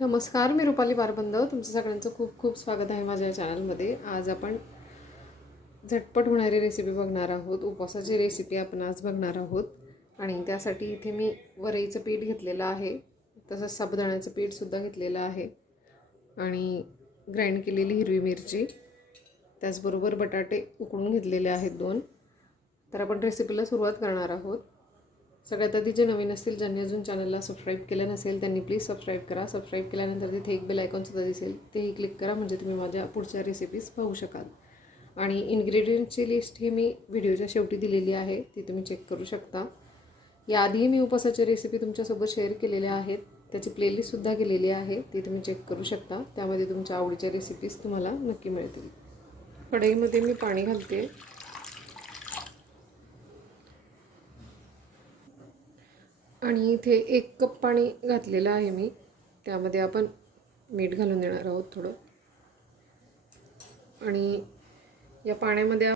नमस्कार, मी रुपाली बारबंद. तुमचं सगळ्यांचं खूप खूप स्वागत आहे माझ्या चॅनलमध्ये. आज आपण झटपट होणारी रेसिपी बघणार आहोत. उपवासाची रेसिपी आपण आज बघणार आहोत. आणि त्यासाठी इथे मी वरईचं पीठ घेतलेलं आहे, तसंच साबुदाण्याचं पीठसुद्धा घेतलेलं आहे आणि ग्राइंड केलेली हिरवी मिरची, त्याचबरोबर बटाटे उकडून घेतलेले आहेत 2. तर आपण रेसिपीला सुरुवात करणार आहोत. सगळ्यात आधी जे नवीन असतील, ज्यांनी अजून चॅनलला सबस्क्राईब केलं नसेल त्यांनी प्लीज सबस्क्राईब करा. सबस्क्राईब केल्यानंतर तिथे एक बेल आयकॉनसुद्धा दिसेल, तेही क्लिक करा, म्हणजे तुम्ही माझ्या पुढच्या रेसिपीज पाहू शकाल. आणि इन्ग्रेडियंटची लिस्ट ही मी व्हिडिओच्या शेवटी दिलेली आहे, ती तुम्ही चेक करू शकता. याआधीही मी उपवासाची रेसिपी तुमच्यासोबत शेअर केलेल्या आहेत, त्याची प्लेलिस्टसुद्धा केलेली आहे, ती तुम्ही चेक करू शकता. त्यामध्ये तुमच्या आवडीच्या रेसिपीज तुम्हाला नक्की मिळतील. कढईमध्ये मी पाणी घालते आणि इथे 1 कप पाणी घातलेलं आहे मी. त्यामध्ये आपण मीठ घालून देणार आहोत थोडं. आणि या पाण्यामध्ये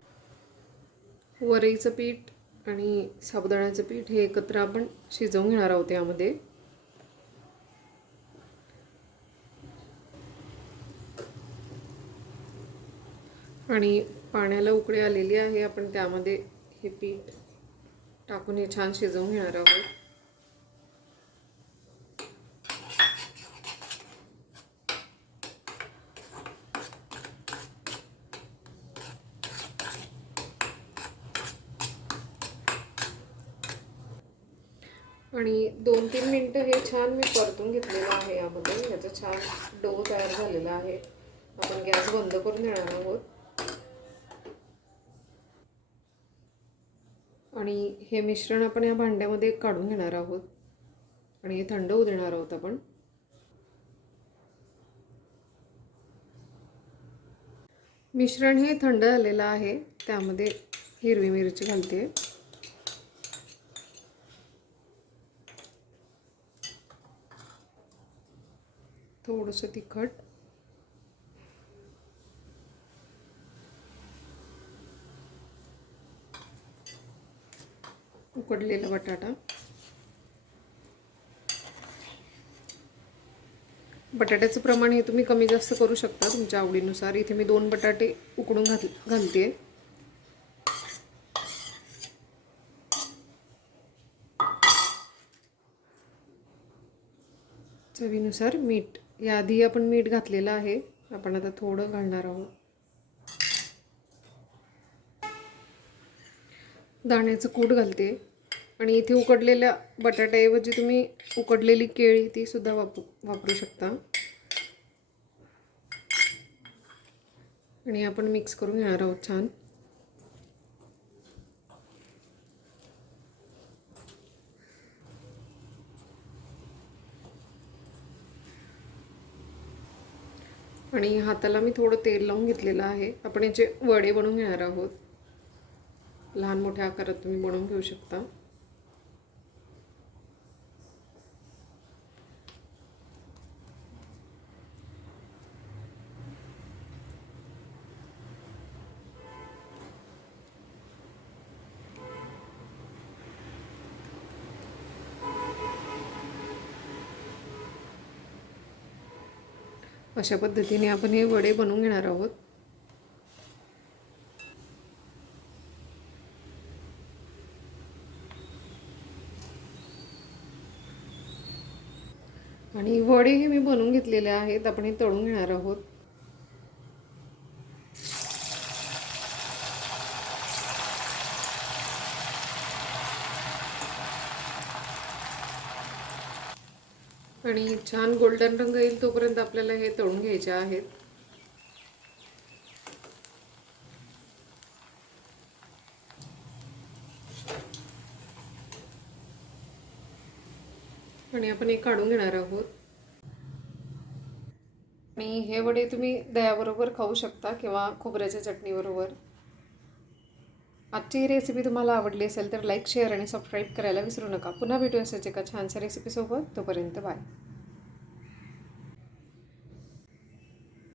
वरईचं पीठ आणि साबुदाण्याचं पीठ हे एकत्र आपण शिजवून घेणार आहोत यामध्ये. आणि पाण्याला उकळी आलेली आहे, आपण त्यामध्ये हे पीठ टाकून हे छान शिजवून घेणार आहोत. आणि 2-3 मिनटं हे छान मी परतून घेतलेलं आहे. यामध्ये याचा छान डो तयार झालेला आहे. आपण गॅस बंद करून देणार आहोत आणि हे मिश्रण आपण या भांड्यामध्ये काढून घेणार आहोत आणि हे थंड होऊ देणार आहोत आपण. मिश्रण हे थंड झालेलं आहे, त्यामध्ये हिरवी मिरची घालते. थोडंसं तिखट, उकडलेला बटाटा. बटाट्याचं प्रमाण हे तुम्ही कमी जास्त करू शकता तुमच्या आवडीनुसार. इथे मी 2 बटाटे उकडून घालते. चवीनुसार मीठ. याआधी आपण मीठ घातलेलं आहे, आपण आता थोडं घालणार आहोत. दाण्याचं कूट घालते. आणि इथे उकडलेल्या बटाट्याऐवजी तुम्ही उकडलेली केळी ती सुद्धा वापरू शकता. आणि आपण मिक्स करून घेणार आहोत छान. आणि हाताला मी थोडं तेल लावून घेतलेलं आहे. आपण याचे वडे बनवून घेणार आहोत. लहान मोठ्या आकारात तुम्ही बनवून घेऊ शकता. अशा पद्धतीने आपण हे वडे बनवून घेणार आहोत. आणि वडे हे मी बनवून घेतलेले आहेत, आपण हे तळून घेणार आहोत. आणि छान गोल्डन रंग येईल तोपर्यंत आपल्याला हे तळून घ्यायचे आहेत. आणि आपण हे काढून घेणार आहोत. आणि हे वडे तुम्ही दह्याबरोबर खाऊ शकता किंवा खोबऱ्याच्या चटणीबरोबर. आजची ही रेसिपी तुम्हाला आवडली असेल तर लाईक, शेअर आणि सबस्क्राईब करायला विसरू नका. पुन्हा भेटू असेच एका छानशा रेसिपीसोबत. तोपर्यंत बाय.